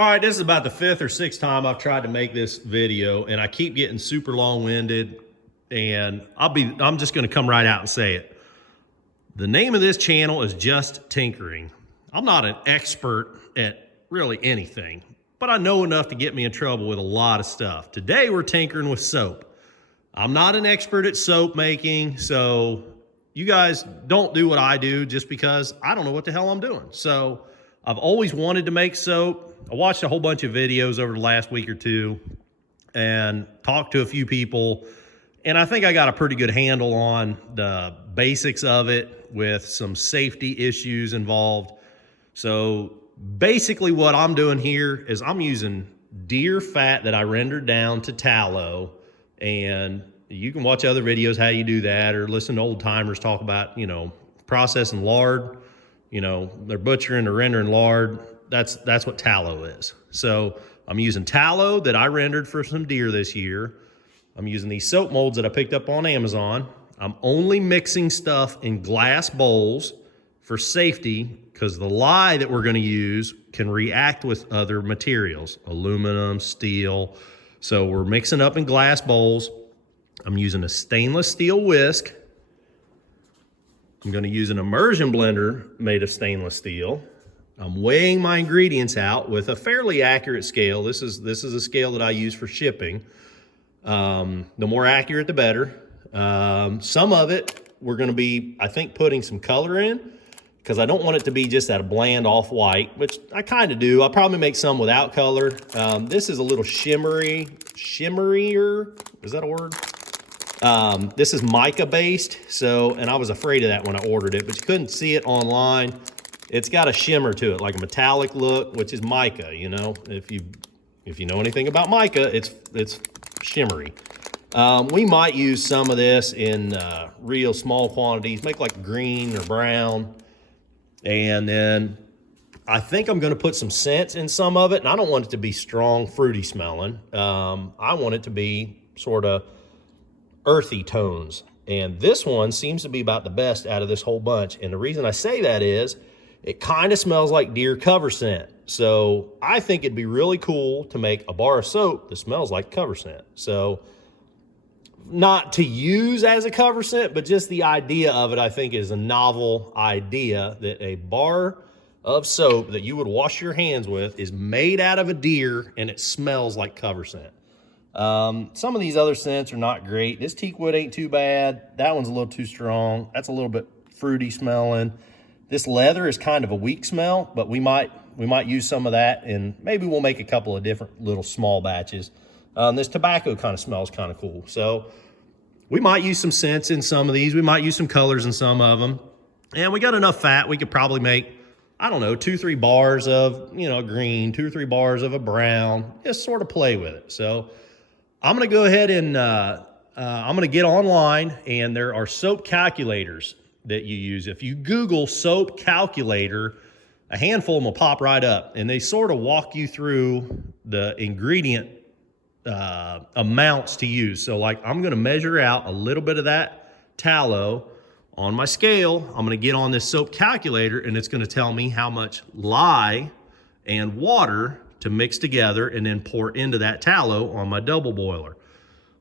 All right, this is about the 5th or 6th time I've tried to make this video, and I keep getting super long-winded, and I'm just gonna come right out and say it. The name of this channel is Just Tinkering. I'm not an expert at really anything, but I know enough to get me in trouble with a lot of stuff. Today we're tinkering with soap. I'm not an expert at soap making, so you guys don't do what I do just because I don't know what the hell I'm doing. So I've always wanted to make soap. I watched a whole bunch of videos over the last week or two and talked to a few people, and I think I got a pretty good handle on the basics of it with some safety issues involved. So basically what I'm doing here is I'm using deer fat that I rendered down to tallow, and you can watch other videos how you do that or listen to old timers talk about, processing lard. They're butchering or rendering lard. That's what tallow is. So I'm using tallow that I rendered for some deer this year. I'm using these soap molds that I picked up on Amazon. I'm only mixing stuff in glass bowls for safety because the lye that we're gonna use can react with other materials, aluminum, steel. So we're mixing up in glass bowls. I'm using a stainless steel whisk. I'm gonna use an immersion blender made of stainless steel. I'm weighing my ingredients out with a fairly accurate scale. This is a scale that I use for shipping. The more accurate, the better. Some of it we're gonna be, I think, putting some color in because I don't want it to be just that bland off-white, which I kind of do. I'll probably make some without color. This is a little shimmerier, is that a word? This is mica based, and I was afraid of that when I ordered it, but you couldn't see it online. It's got a shimmer to it, like a metallic look, which is mica. If you know anything about mica, it's shimmery. We might use some of this in real small quantities, make like green or brown, and then I think I'm going to put some scents in some of it, and I don't want it to be strong, fruity smelling. I want it to be sort of earthy tones, and this one seems to be about the best out of this whole bunch. And the reason I say that is it kind of smells like deer cover scent. So I think it'd be really cool to make a bar of soap that smells like cover scent. So not to use as a cover scent, but just the idea of it, I think, is a novel idea that a bar of soap that you would wash your hands with is made out of a deer and it smells like cover scent. Some of these other scents are not great. This teak wood ain't too bad. That one's a little too strong. That's a little bit fruity smelling. This leather is kind of a weak smell, but we might use some of that, and maybe we'll make a couple of different little small batches. This tobacco kind of smells kind of cool. So we might use some scents in some of these. We might use some colors in some of them. And we got enough fat, we could probably make, I don't know, 2-3 bars of, green, 2 or 3 bars of a brown, just sort of play with it. So I'm gonna go ahead and I'm gonna get online, and there are soap calculators that you use. If you Google soap calculator, a handful of them will pop right up, and they sort of walk you through the ingredient amounts to use. So like, I'm gonna measure out a little bit of that tallow on my scale. I'm gonna get on this soap calculator, and it's gonna tell me how much lye and water to mix together and then pour into that tallow on my double boiler.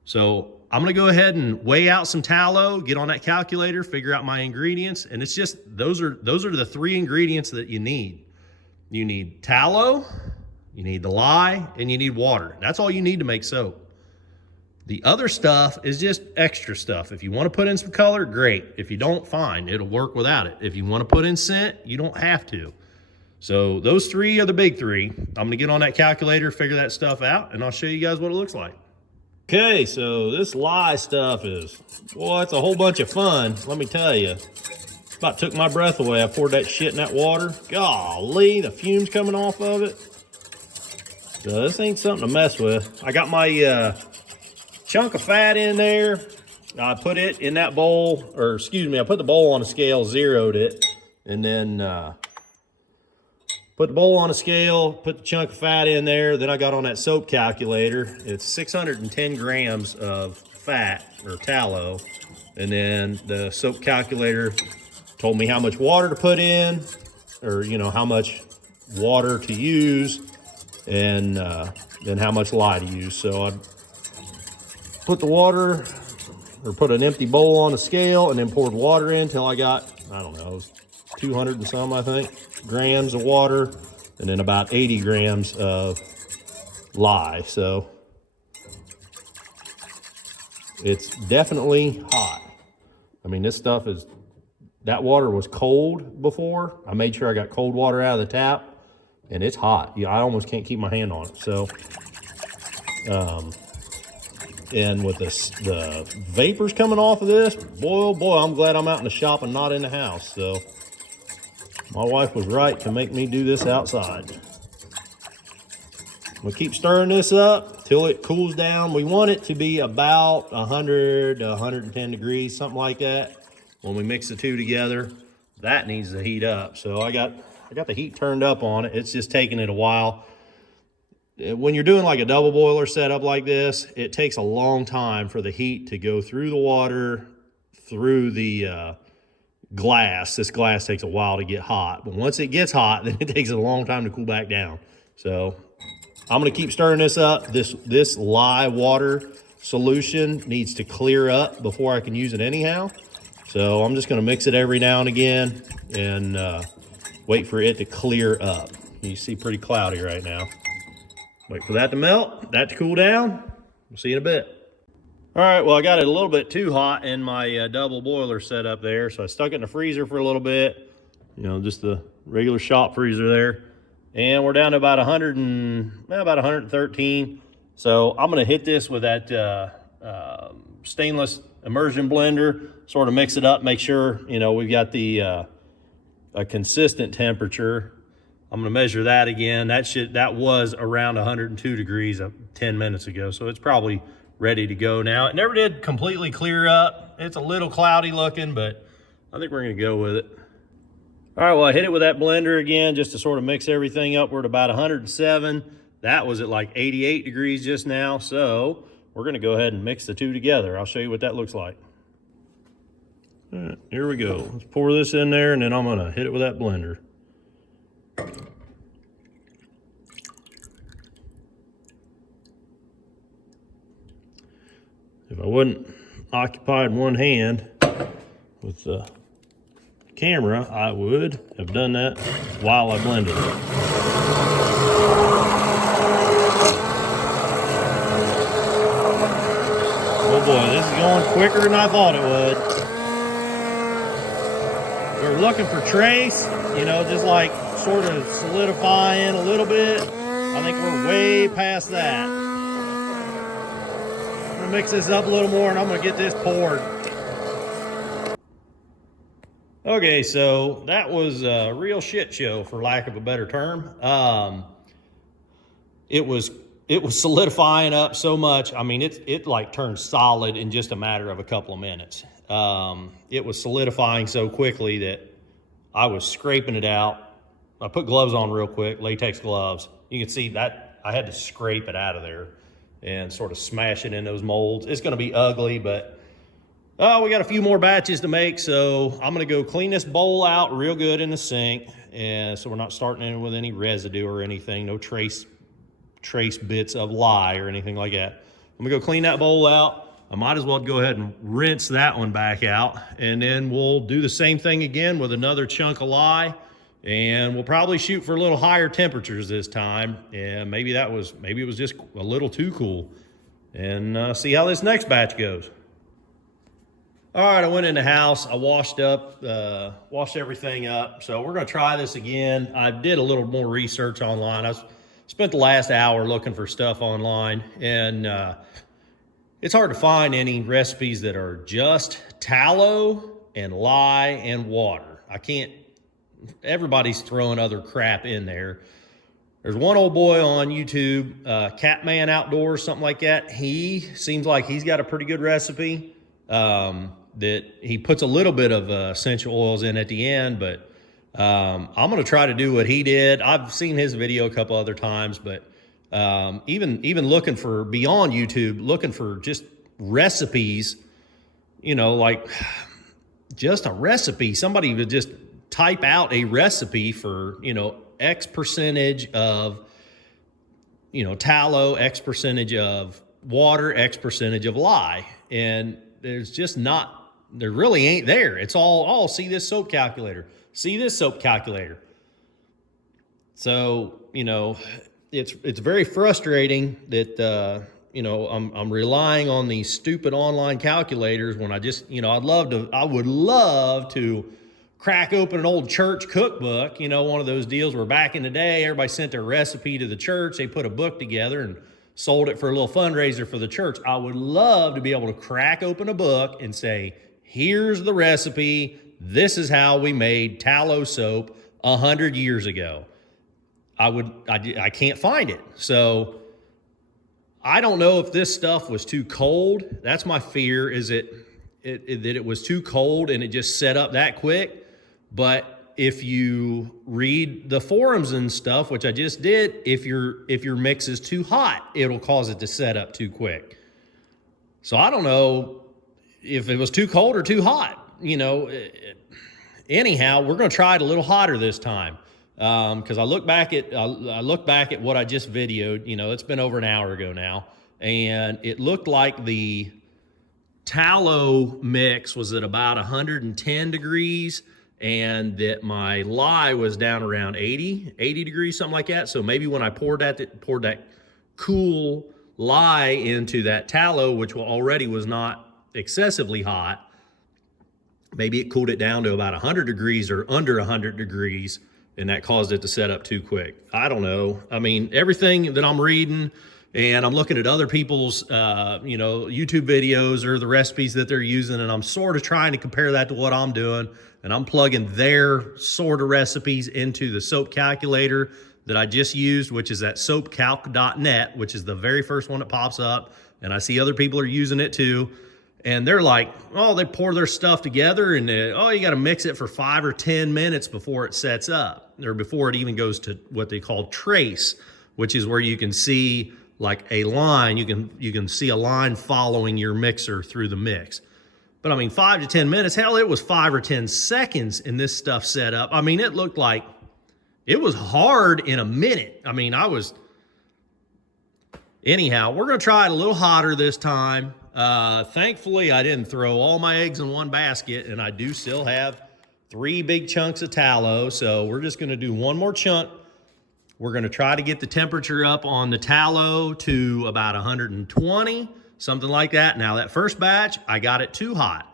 So I'm gonna go ahead and weigh out some tallow, get on that calculator, figure out my ingredients, and it's just, those are the 3 ingredients that you need. You need tallow, you need the lye, and you need water. That's all you need to make soap. The other stuff is just extra stuff. If you wanna put in some color, great. If you don't, fine, it'll work without it. If you wanna put in scent, you don't have to. So those 3 are the big 3. I'm gonna get on that calculator, figure that stuff out, and I'll show you guys what it looks like. Okay, so this lye stuff is, boy, it's a whole bunch of fun, let me tell you. About took my breath away. I poured that shit in that water. Golly, the fumes coming off of it. So this ain't something to mess with. I got my chunk of fat in there. I put it in that bowl, or excuse me, I put the bowl on a scale, zeroed it, and then put the bowl on a scale, put the chunk of fat in there. Then I got on that soap calculator. It's 610 grams of fat or tallow. And then the soap calculator told me how much water to put in, or how much water to use. and then how much lye to use. So I put the water, or put an empty bowl on a scale, and then poured water in until I got, I don't know, it was 200 and some, I think, grams of water, and then about 80 grams of lye. So it's definitely hot. I mean, this stuff is, that water was cold before. I made sure I got cold water out of the tap, and it's hot. Yeah, I almost can't keep my hand on it. So, and with the vapors coming off of this, boy, oh boy, I'm glad I'm out in the shop and not in the house. So my wife was right to make me do this outside. We'll keep stirring this up till it cools down. We want it to be about 100 to 110 degrees, something like that. When we mix the two together, that needs to heat up. So I got the heat turned up on it. It's just taking it a while. When you're doing like a double boiler setup like this, it takes a long time for the heat to go through the water, through the glass. This glass takes a while to get hot, but once it gets hot, then it takes a long time to cool back down. So I'm gonna keep stirring this up. This lye water solution needs to clear up before I can use it anyhow. So I'm just gonna mix it every now and again and wait for it to clear up. You see pretty cloudy right now. Wait for that to melt, that to cool down. We'll see you in a bit. All right, well, I got it a little bit too hot in my double boiler setup there, so I stuck it in the freezer for a little bit. You know, just the regular shop freezer there. And we're down to about 113. So I'm gonna hit this with that stainless immersion blender, sort of mix it up, make sure, you know, we've got the a consistent temperature. I'm gonna measure that again. That was around 102 degrees 10 minutes ago, so it's probably ready to go now. It never did completely clear up. It's a little cloudy looking, but I think we're gonna go with it. All right, well, I hit it with that blender again just to sort of mix everything up. We're at about 107. That was at like 88 degrees just now, so we're gonna go ahead and mix the two together. I'll show you what that looks like. All right, here we go. Let's pour this in there, and then I'm gonna hit it with that blender. If I wouldn't occupied one hand with the camera, I would have done that while I blended it. Oh boy, this is going quicker than I thought it would. We're looking for trace, you know, just like sort of solidifying a little bit. I think we're way past that. I'm gonna mix this up a little more and I'm gonna get this poured. Okay, so that was a real shit show, for lack of a better term. It was solidifying up so much. I mean, it like turned solid in just a matter of a couple of minutes. It was solidifying so quickly that I was scraping it out. I put gloves on real quick, latex gloves. You can see that I had to scrape it out of there and sort of smash it in those molds. It's gonna be ugly, but we got a few more batches to make, so I'm gonna go clean this bowl out real good in the sink, and so we're not starting in with any residue or anything, no trace bits of lye or anything like that. I'm gonna go clean that bowl out. I might as well go ahead and rinse that one back out, and then we'll do the same thing again with another chunk of lye, and we'll probably shoot for a little higher temperatures this time, and maybe it was just a little too cool, and see how this next batch goes. All right, I went in the house, I washed everything up. So we're gonna try this again. I did a little more research online. I spent the last hour looking for stuff online, and it's hard to find any recipes that are just tallow and lye and water. Everybody's throwing other crap in there. There's one old boy on YouTube, Catman Outdoors, something like that. He seems like he's got a pretty good recipe. That he puts a little bit of essential oils in at the end, but I'm gonna try to do what he did. I've seen his video a couple other times, but even looking for beyond YouTube, looking for just recipes, you know, like just a recipe. Somebody would just type out a recipe for, you know, X percentage of tallow, X percentage of water, X percentage of lye. And there's just not, there really ain't there. It's all, oh, see this soap calculator, see this soap calculator. So, it's very frustrating that, I'm relying on these stupid online calculators when I just, I would love to crack open an old church cookbook, one of those deals where back in the day, everybody sent their recipe to the church. They put a book together and sold it for a little fundraiser for the church. I would love to be able to crack open a book and say, here's the recipe. This is how we made tallow soap 100 years ago. I can't find it. So I don't know if this stuff was too cold. That's my fear, is that it was too cold and it just set up that quick. But if you read the forums and stuff, which I just did, if your mix is too hot, it'll cause it to set up too quick. So I don't know if it was too cold or too hot. Anyhow, we're going to try it a little hotter this time. Because I look back at what I just videoed. It's been over an hour ago now, and it looked like the tallow mix was at about 110 degrees, and that my lye was down around 80 degrees, something like that. So maybe when I poured that cool lye into that tallow, which already was not excessively hot, maybe it cooled it down to about 100 degrees or under 100 degrees. And that caused it to set up too quick. I don't know. I mean, everything that I'm reading and I'm looking at other people's, YouTube videos or the recipes that they're using, and I'm sort of trying to compare that to what I'm doing. And I'm plugging their sort of recipes into the soap calculator that I just used, which is at soapcalc.net, which is the very first one that pops up. And I see other people are using it too. And they're like, oh, they pour their stuff together and you got to mix it for 5 or 10 minutes before it sets up, or before it even goes to what they call trace, which is where you can see like a line. You can see a line following your mixer through the mix. But I mean, 5 to 10 minutes, hell, it was 5 or 10 seconds and this stuff set up. I mean, it looked like it was hard in a minute. I mean, anyhow, we're going to try it a little hotter this time. Thankfully, I didn't throw all my eggs in one basket, and I do still have 3 big chunks of tallow. So we're just going to do one more chunk. We're going to try to get the temperature up on the tallow to about 120, something like that. Now, that first batch, I got it too hot.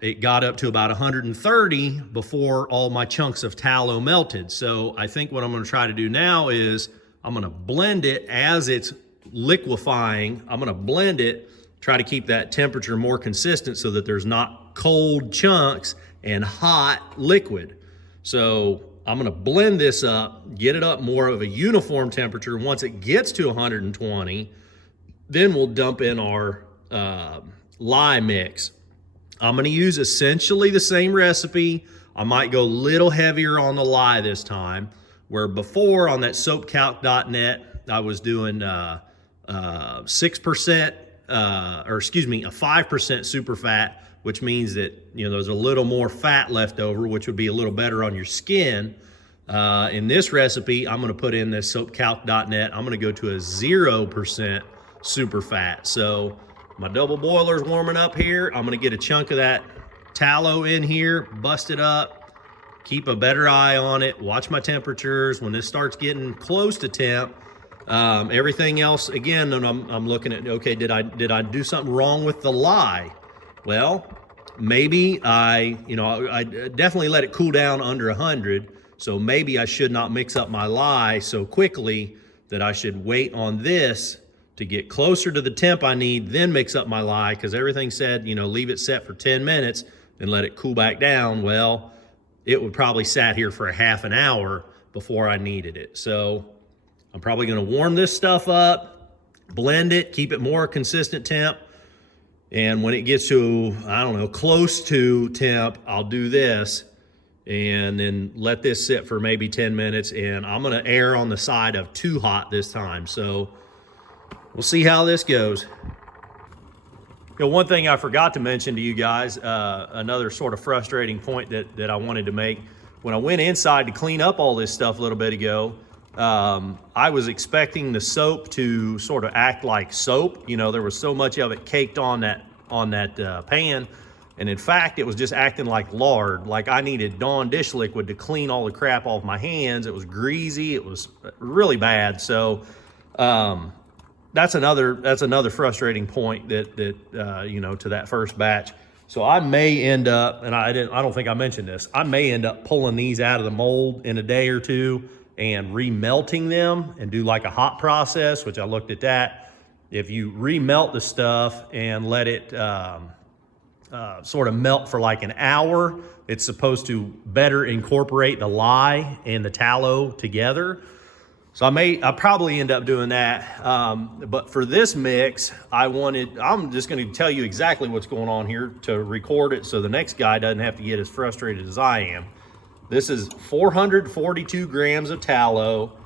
It got up to about 130 before all my chunks of tallow melted. So I think what I'm going to try to do now is I'm going to blend it as it's liquefying. I'm going to blend it, try to keep that temperature more consistent so that there's not cold chunks and hot liquid. So I'm going to blend this up, get it up more of a uniform temperature. Once it gets to 120, then we'll dump in our lye mix. I'm going to use essentially the same recipe. I might go a little heavier on the lye this time, where before on that soapcalc.net, I was doing 6%, a 5% super fat, which means that, there's a little more fat left over, which would be a little better on your skin. In this recipe, I'm going to put in this soapcalc.net. I'm going to go to a 0% super fat. So my double boiler's warming up here. I'm going to get a chunk of that tallow in here, bust it up, keep a better eye on it, watch my temperatures. When this starts getting close to temp, everything else, again, and I'm looking at, okay, did I do something wrong with the lye? Well, maybe I definitely let it cool down under 100. So maybe I should not mix up my lye so quickly, that I should wait on this to get closer to the temp I need, then mix up my lye, because everything said, leave it set for 10 minutes and let it cool back down. Well, it would probably sat here for a half an hour before I needed it. So I'm probably going to warm this stuff up, blend it, keep it more consistent temp. And when it gets to, close to temp, I'll do this and then let this sit for maybe 10 minutes. And I'm going to err on the side of too hot this time. So we'll see how this goes. One thing I forgot to mention to you guys, another sort of frustrating point that I wanted to make. When I went inside to clean up all this stuff a little bit ago, I was expecting the soap to sort of act like soap. You know, there was so much of it caked on that pan. And in fact, it was just acting like lard. Like I needed Dawn dish liquid to clean all the crap off my hands. It was greasy. It was really bad. So that's another frustrating point that you know, to that first batch. So I may end up, and I don't think I mentioned this, I may end up pulling these out of the mold in a day or two and remelting them and do like a hot process, which I looked at that. If you remelt the stuff and let it sort of melt for like an hour, it's supposed to better incorporate the lye and the tallow together. So I'll probably end up doing that. But for this mix, I'm just going to tell you exactly what's going on here to record it so the next guy doesn't have to get as frustrated as I am. This is 442 grams of tallow.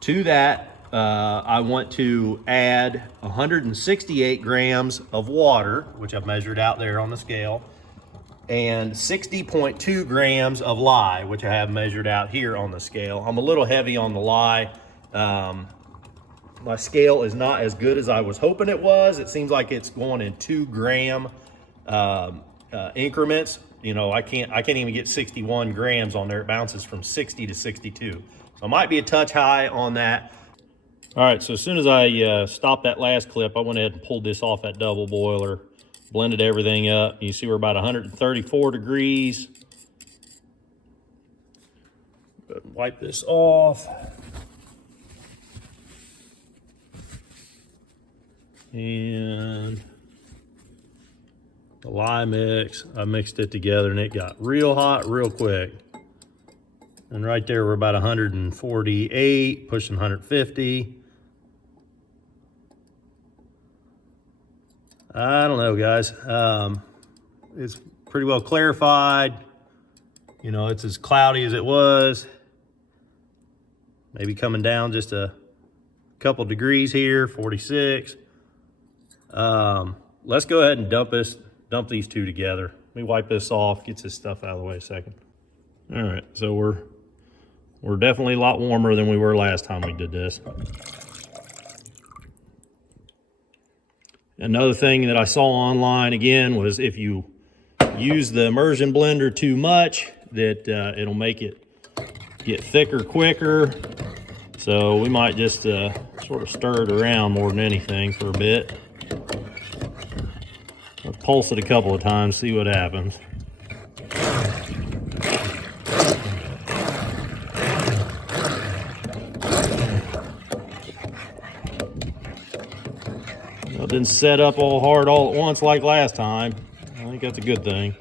To that, I want to add 168 grams of water, which I've measured out there on the scale, and 60.2 grams of lye, which I have measured out here on the scale. I'm a little heavy on the lye. My scale is not as good as I was hoping it was. It seems like it's going in 2 gram increments. You know, I can't even get 61 grams on there. It bounces from 60 to 62. So I might be a touch high on that. All right, so as soon as I stopped that last clip, I went ahead and pulled this off that double boiler, blended everything up. You see we're about 134 degrees. Wipe this off. And the lye mix, I mixed it together and it got real hot real quick. And right there, we're about 148, pushing 150. I don't know, guys. It's pretty well clarified. You know, it's as cloudy as it was. Maybe coming down just a couple degrees here, 46. Let's go ahead and dump these two together. Let me wipe this off, get this stuff out of the way a second. All right, so we're definitely a lot warmer than we were last time we did this. Another thing that I saw online again was if you use the immersion blender too much, that it'll make it get thicker quicker. So we might just sort of stir it around more than anything for a bit. I'll pulse it a couple of times, see what happens. It didn't set up all hard all at once like last time. I think that's a good thing.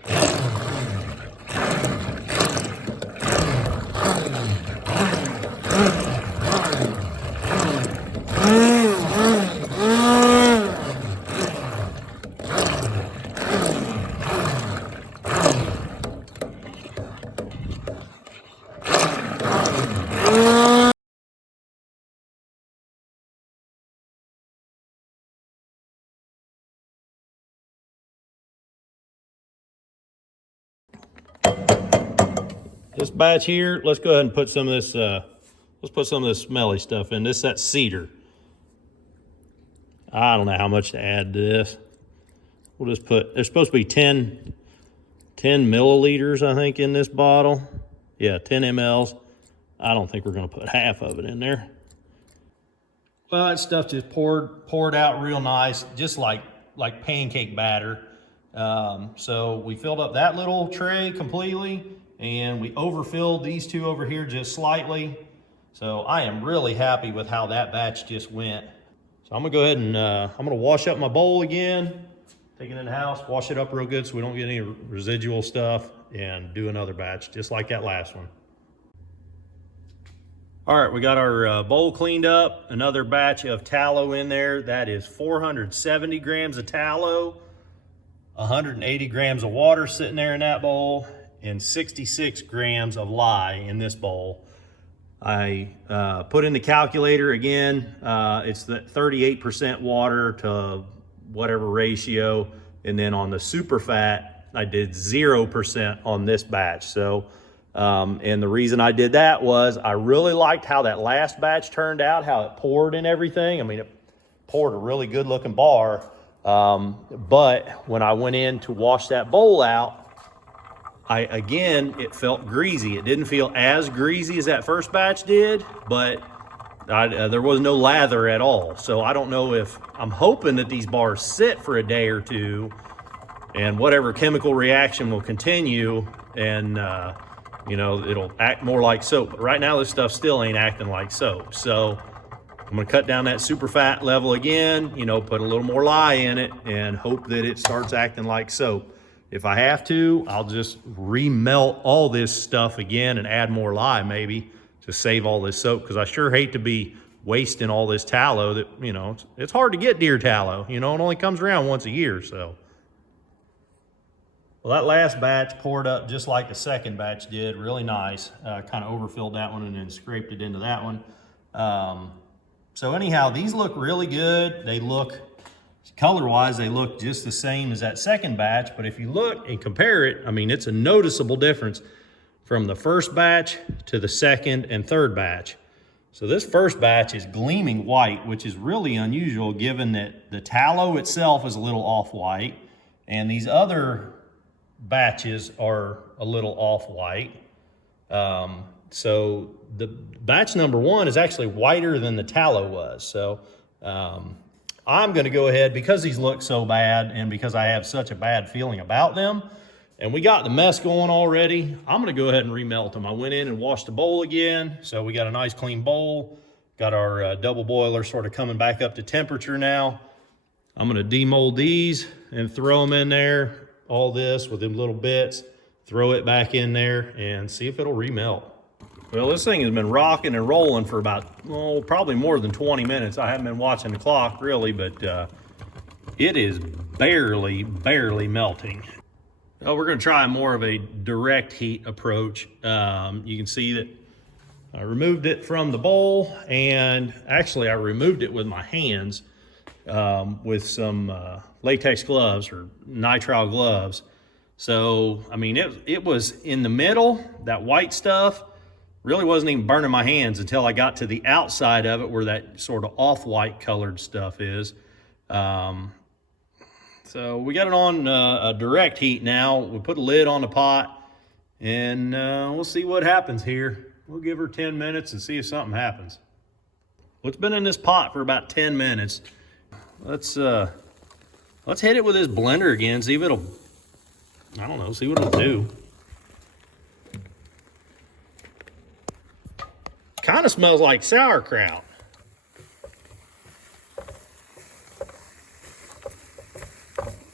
This batch here, let's go ahead and put some of this, let's put some of this smelly stuff in. That's cedar. I don't know how much to add to this. We'll just put, there's supposed to be 10 milliliters, I think, in this bottle. Yeah, 10 mLs. I don't think we're gonna put half of it in there. Well, that stuff just poured out real nice, just like pancake batter. So we filled up that little tray completely, and we overfilled these two over here just slightly. So I am really happy with how that batch just went. So I'm gonna go ahead and I'm gonna wash up my bowl again, take it in the house, wash it up real good so we don't get any residual stuff, and do another batch just like that last one. All right, we got our bowl cleaned up, another batch of tallow in there. That is 470 grams of tallow, 180 grams of water sitting there in that bowl, and 66 grams of lye in this bowl. I put in the calculator again. It's the 38% water to whatever ratio. And then on the super fat, I did 0% on this batch. So And the reason I did that was I really liked how that last batch turned out, how it poured and everything. I mean, it poured a really good looking bar. But when I went in to wash that bowl out, again, it felt greasy. It didn't feel as greasy as that first batch did, but there was no lather at all. So I don't know if, I'm hoping that these bars sit for a day or two and whatever chemical reaction will continue, and you know, it'll act more like soap. But right now this stuff still ain't acting like soap. So I'm gonna cut down that super fat level again, you know, put a little more lye in it and hope that it starts acting like soap. If I have to, I'll just remelt all this stuff again and add more lye maybe to save all this soap, because I sure hate to be wasting all this tallow that, you know, it's hard to get deer tallow, you know, it only comes around once a year. So, well, that last batch poured up just like the second batch did, really nice. Kind of overfilled that one and then scraped it into that one. So anyhow, these look really good. They look, color-wise, they look just the same as that second batch, but if you look and compare it, I mean, it's a noticeable difference from the first batch to the second and third batch. So this first batch is gleaming white, which is really unusual given that the tallow itself is a little off-white, and these other batches are a little off-white. So the batch number one is actually whiter than the tallow was. So I'm gonna go ahead, because these look so bad and because I have such a bad feeling about them, and we got the mess going already, I'm gonna go ahead and remelt them. I went in and washed the bowl again, so we got a nice clean bowl. Got our double boiler sort of coming back up to temperature now. I'm gonna demold these and throw them in there, all this with them little bits, throw it back in there and see if it'll remelt. Well, this thing has been rocking and rolling for about, oh, probably more than 20 minutes. I haven't been watching the clock really, but it is barely melting. Well, we're gonna try more of a direct heat approach. You can see that I removed it from the bowl, and actually I removed it with my hands with some latex gloves or nitrile gloves. So, I mean, it was in the middle, that white stuff really wasn't even burning my hands until I got to the outside of it where that sort of off-white colored stuff is. So we got it on a direct heat now. We put a lid on the pot, and we'll see what happens here. We'll give her 10 minutes and see if something happens. Well, it's been in this pot for about 10 minutes. Let's hit it with this blender again, see if it'll, I don't know, see what it'll do. Kind of smells like sauerkraut.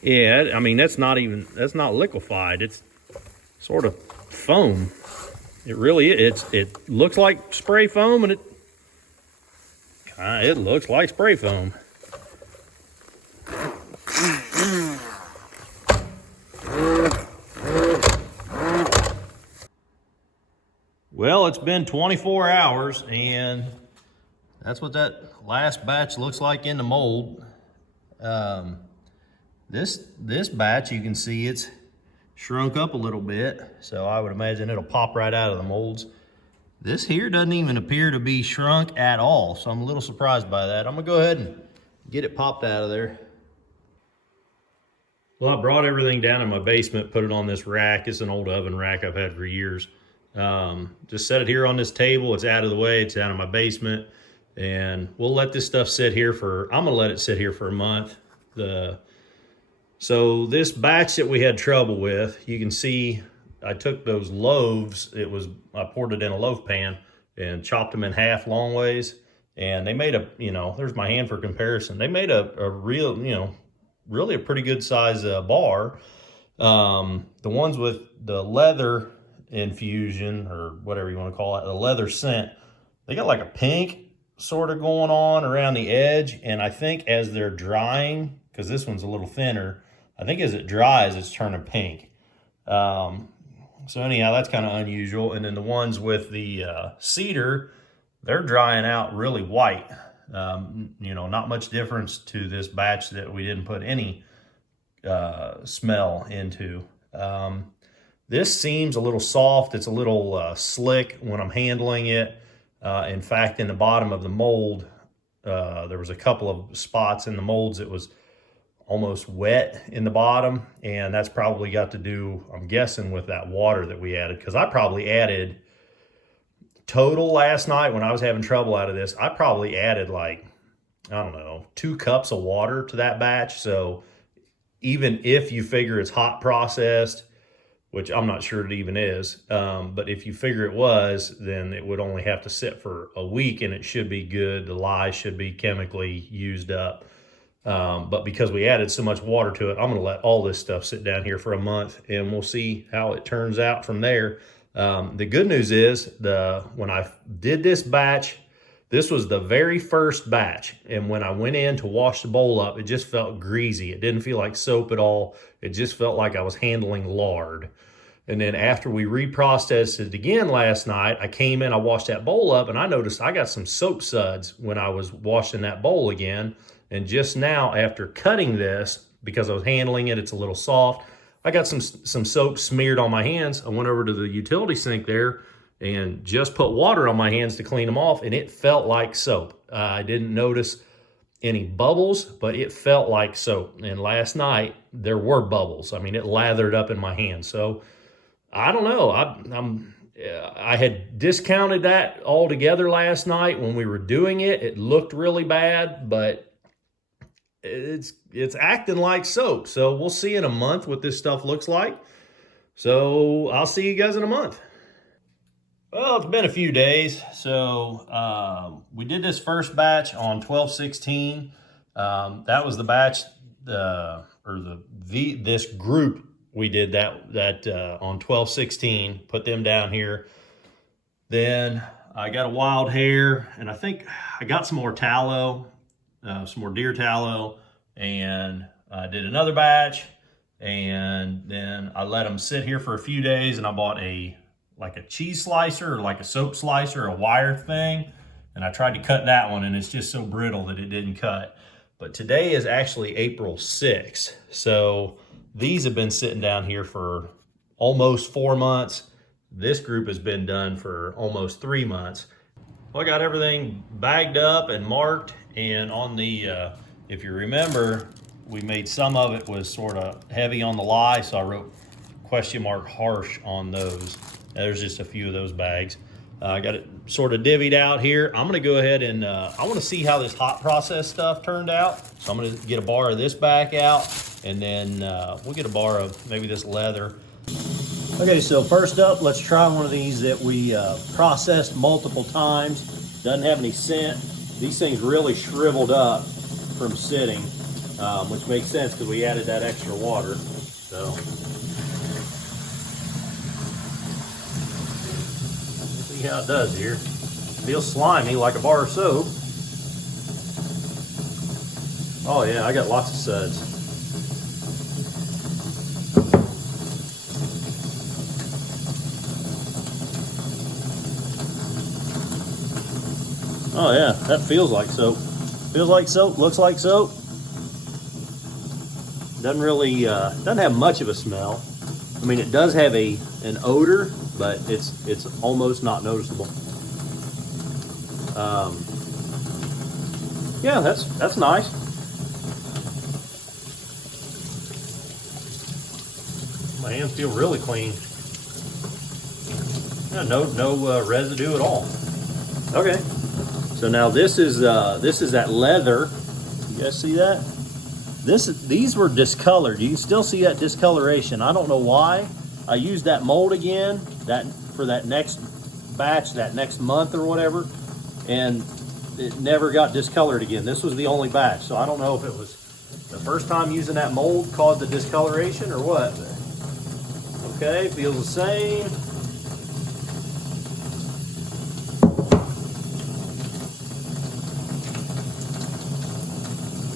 Yeah, I mean, that's not liquefied. It's sort of foam. It really is. It looks like spray foam, and it looks like spray foam. Well, it's been 24 hours, and that's what that last batch looks like in the mold. This batch, you can see it's shrunk up a little bit, so I would imagine it'll pop right out of the molds. This here doesn't even appear to be shrunk at all, so I'm a little surprised by that. I'm gonna go ahead and get it popped out of there. Well, I brought everything down in my basement, put it on this rack. It's an old oven rack I've had for years. Just set it here on this table. It's out of the way. It's down in my basement, and we'll let this stuff sit here I'm gonna let it sit here for a month. So this batch that we had trouble with, you can see I took those loaves. I poured it in a loaf pan and chopped them in half long ways, and they made there's my hand for comparison. They made a real, really a pretty good size bar. The ones with the leather infusion, or whatever you want to call it, the leather scent, they got like a pink sort of going on around the edge, and I think as they're drying, because this one's a little thinner, I think as it dries it's turning pink. So anyhow, that's kind of unusual. And then the ones with the cedar, they're drying out really white. Not much difference to this batch that we didn't put any smell into. This seems a little soft. It's a little slick when I'm handling it. In fact, in the bottom of the mold, there was a couple of spots in the molds that was almost wet in the bottom, and that's probably got to do, I'm guessing, with that water that we added, because I probably added total last night when I was having trouble out of this, I probably added like, I don't know, 2 cups of water to that batch. So even if you figure it's hot processed, which I'm not sure it even is, but if you figure it was, then it would only have to sit for a week and it should be good. The lye should be chemically used up. But because we added so much water to it, I'm gonna let all this stuff sit down here for a month and we'll see how it turns out from there. The good news is when I did this batch, this was the very first batch. And when I went in to wash the bowl up, it just felt greasy. It didn't feel like soap at all. It just felt like I was handling lard. And then after we reprocessed it again last night, I came in, I washed that bowl up, and I noticed I got some soap suds when I was washing that bowl again. And just now, after cutting this, because I was handling it, it's a little soft, I got some soap smeared on my hands. I went over to the utility sink there and just put water on my hands to clean them off, and it felt like soap. I didn't notice any bubbles, but it felt like soap. And last night, there were bubbles. I mean, it lathered up in my hands. So, I don't know. I had discounted that altogether last night when we were doing it. It looked really bad, but it's acting like soap. So we'll see in a month what this stuff looks like. So I'll see you guys in a month. Well, it's been a few days. So we did this first batch on 12/16. That was the batch, this group. We did that on 12/16, put them down here. Then I got a wild hair, and I think I got some more tallow, some more deer tallow, and I did another batch, and then I let them sit here for a few days, and I bought like a cheese slicer or like a soap slicer, a wire thing, and I tried to cut that one, and it's just so brittle that it didn't cut. But today is actually April 6th, so these have been sitting down here for almost 4 months. This group has been done for almost 3 months. Well, I got everything bagged up and marked, and on the, if you remember, we made some of it was sort of heavy on the lye, so I wrote $harsh on those. There's just a few of those bags. I got it sort of divvied out here. I'm gonna go ahead and I wanna see how this hot process stuff turned out. So I'm gonna get a bar of this back out, and then we'll get a bar of maybe this leather. Okay, so first up, let's try one of these that we processed multiple times. Doesn't have any scent. These things really shriveled up from sitting, which makes sense because we added that extra water. So see how it does here. Feels slimy like a bar of soap. Oh yeah, I got lots of suds. Oh yeah, that feels like soap. Feels like soap, looks like soap. Doesn't really, doesn't have much of a smell. I mean, it does have an odor, but it's almost not noticeable. Yeah, that's nice. My hands feel really clean. Yeah, no residue at all. Okay, so now this is that leather. You guys see that? These were discolored. You can still see that discoloration. I don't know why. I used that mold again for that next batch, that next month or whatever, and it never got discolored again. This was the only batch, so I don't know if it was the first time using that mold caused the discoloration or what. Okay, feels the same.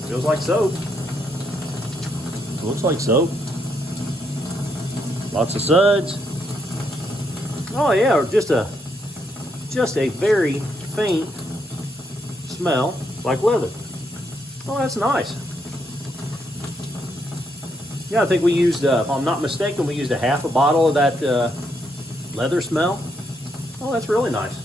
Feels like soap. Looks like soap. Lots of suds. Oh yeah, just a very faint smell like leather. Oh, that's nice. Yeah, I think we used, if I'm not mistaken, we used a half a bottle of that leather smell. Oh, that's really nice.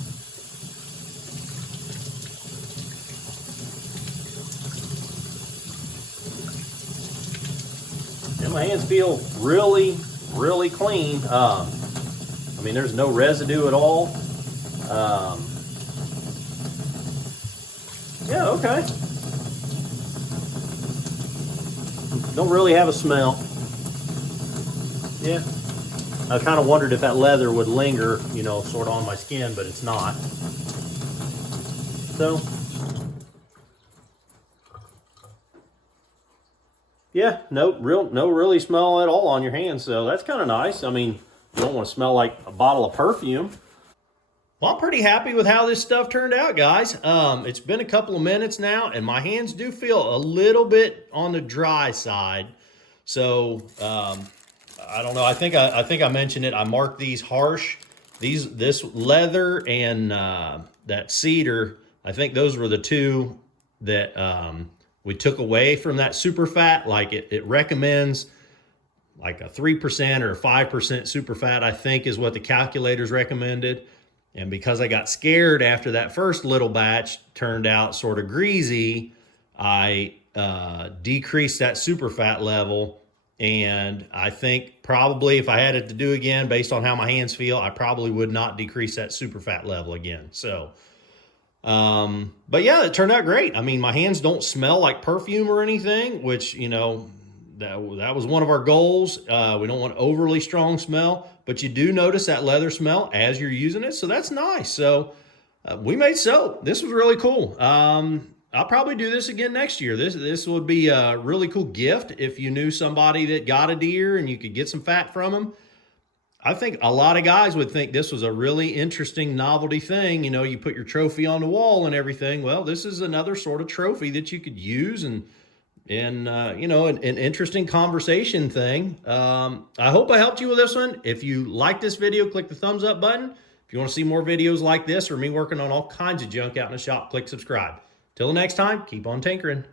And my hands feel really, really clean. I mean, there's no residue at all. Yeah, okay. Don't really have a smell. Yeah. I kind of wondered if that leather would linger, you know, sort of on my skin, but it's not. So, yeah, no really smell at all on your hands. So that's kind of nice. I mean, you don't want to smell like a bottle of perfume. Well, I'm pretty happy with how this stuff turned out, guys. It's been a couple of minutes now, and my hands do feel a little bit on the dry side. So, I don't know. I think I mentioned it. I marked these harsh. This leather and that cedar. I think those were the two that we took away from that super fat. Like it recommends like a 3% or a 5% super fat, I think is what the calculators recommended. And because I got scared after that first little batch turned out sort of greasy, I decreased that super fat level. And I think probably if I had it to do again, based on how my hands feel, I probably would not decrease that super fat level again. So, but yeah, it turned out great. I mean, my hands don't smell like perfume or anything, which, you know, that was one of our goals. We don't want overly strong smell, but you do notice that leather smell as you're using it. So that's nice. So we made soap. This was really cool. I'll probably do this again next year. This would be a really cool gift if you knew somebody that got a deer and you could get some fat from them. I think a lot of guys would think this was a really interesting novelty thing. You know, you put your trophy on the wall and everything. Well, this is another sort of trophy that you could use and you know, an interesting conversation thing. I hope I helped you with this one. If you like this video, click the thumbs up button. If you want to see more videos like this or me working on all kinds of junk out in the shop, click subscribe. Till the next time, keep on tinkering.